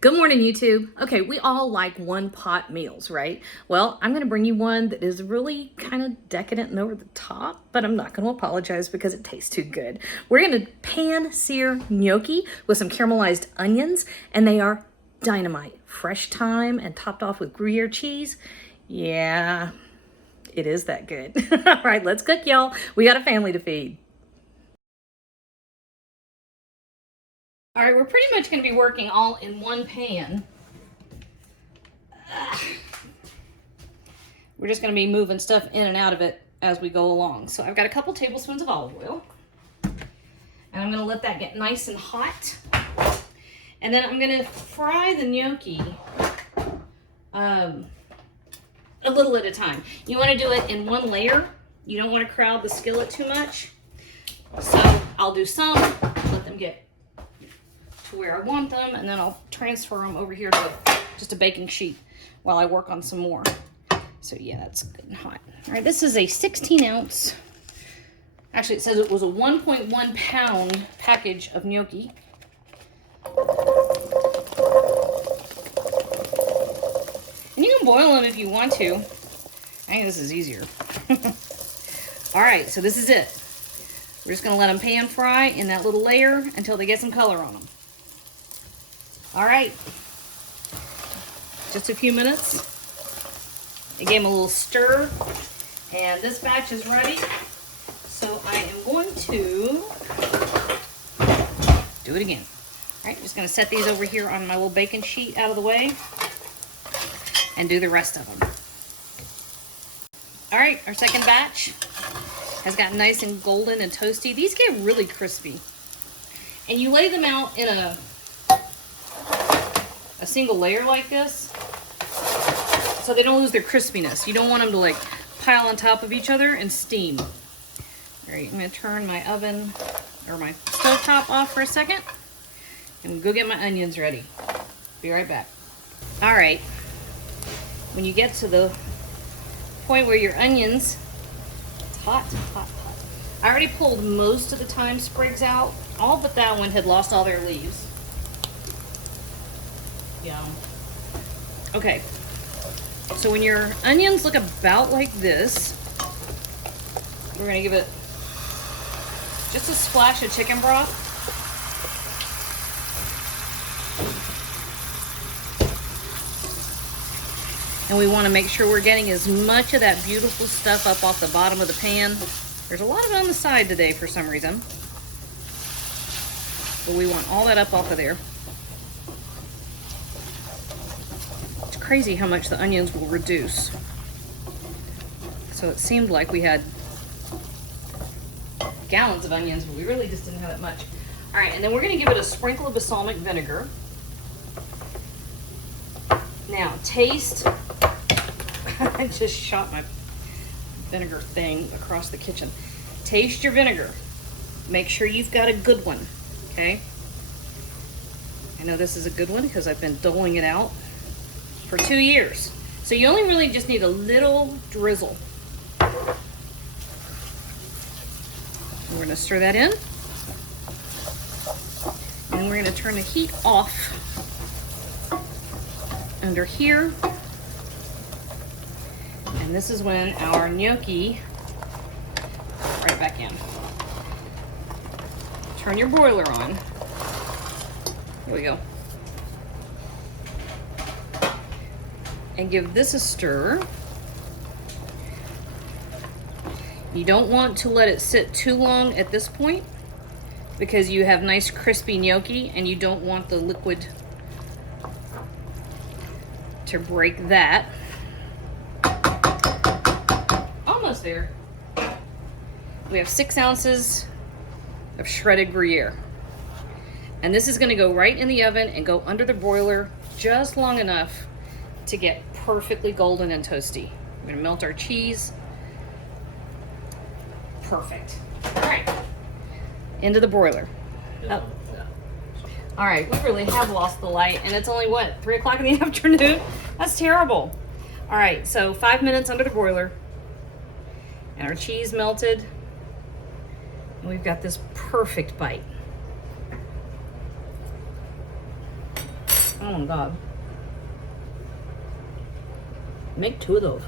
Good morning, YouTube. Okay, we all like one pot meals, right? Well, I'm gonna bring you one that is really kind of decadent and over the top, but I'm not gonna apologize because it tastes too good. We're gonna pan-sear gnocchi with some caramelized onions, and they are dynamite. Fresh thyme and topped off with gruyere cheese. Yeah, it is that good. All right, let's cook, y'all. We got a family to feed. All right, we're pretty much going to be working all in one pan. We're just going to be moving stuff in and out of it as we go along. So I've got a couple tablespoons of olive oil. And I'm going to let that get nice and hot. And then I'm going to fry the gnocchi a little at a time. You want to do it in one layer. You don't want to crowd the skillet too much. So I'll do some, let them get to where I want them, and then I'll transfer them over here to just a baking sheet while I work on some more. So yeah, that's good and hot. All right, this is a 16 ounce. Actually, it says it was a 1.1 pound package of gnocchi. And you can boil them if you want to. I think this is easier. All right, so this is it. We're just gonna let them pan fry in that little layer until they get some color on them. All right, just a few minutes. I gave them a little stir, and this batch is ready. So I am going to do it again. All right, just gonna set these over here on my little baking sheet out of the way and do the rest of them. All right, our second batch has gotten nice and golden and toasty. These get really crispy. And you lay them out in a single layer like this so they don't lose their crispiness. You don't want them to like pile on top of each other and steam. All right, I'm gonna turn my oven or my stovetop off for a second and go get my onions ready. Be right back. All right, when you get to the point where your onions, it's hot, hot, hot. I already pulled most of the thyme sprigs out. All but that one had lost all their leaves. Yum. Okay, so when your onions look about like this, we're gonna give it just a splash of chicken broth. And we want to make sure we're getting as much of that beautiful stuff up off the bottom of the pan. There's a lot of it on the side today for some reason. But we want all that up off of there. It's crazy how much the onions will reduce. So it seemed like we had gallons of onions, but we really just didn't have that much. All right, and then we're going to give it a sprinkle of balsamic vinegar. Now, taste. I just shot my vinegar thing across the kitchen. Taste your vinegar. Make sure you've got a good one, okay? I know this is a good one because I've been doling it out for 2 years. So you only really just need a little drizzle. We're gonna stir that in. And we're gonna turn the heat off under here. And this is when our gnocchi, right back in. Turn your boiler on. Here we go. And give this a stir. You don't want to let it sit too long at this point because you have nice crispy gnocchi and you don't want the liquid to break that. Almost there. We have 6 ounces of shredded gruyere. And this is gonna go right in the oven and go under the broiler just long enough to get perfectly golden and toasty. We're gonna melt our cheese. Perfect. All right, into the broiler. Oh. All right, we really have lost the light, and it's only, what, 3 o'clock in the afternoon? That's terrible. All right, so 5 minutes under the broiler, and our cheese melted, and we've got this perfect bite. Oh my God. Make 2 of those.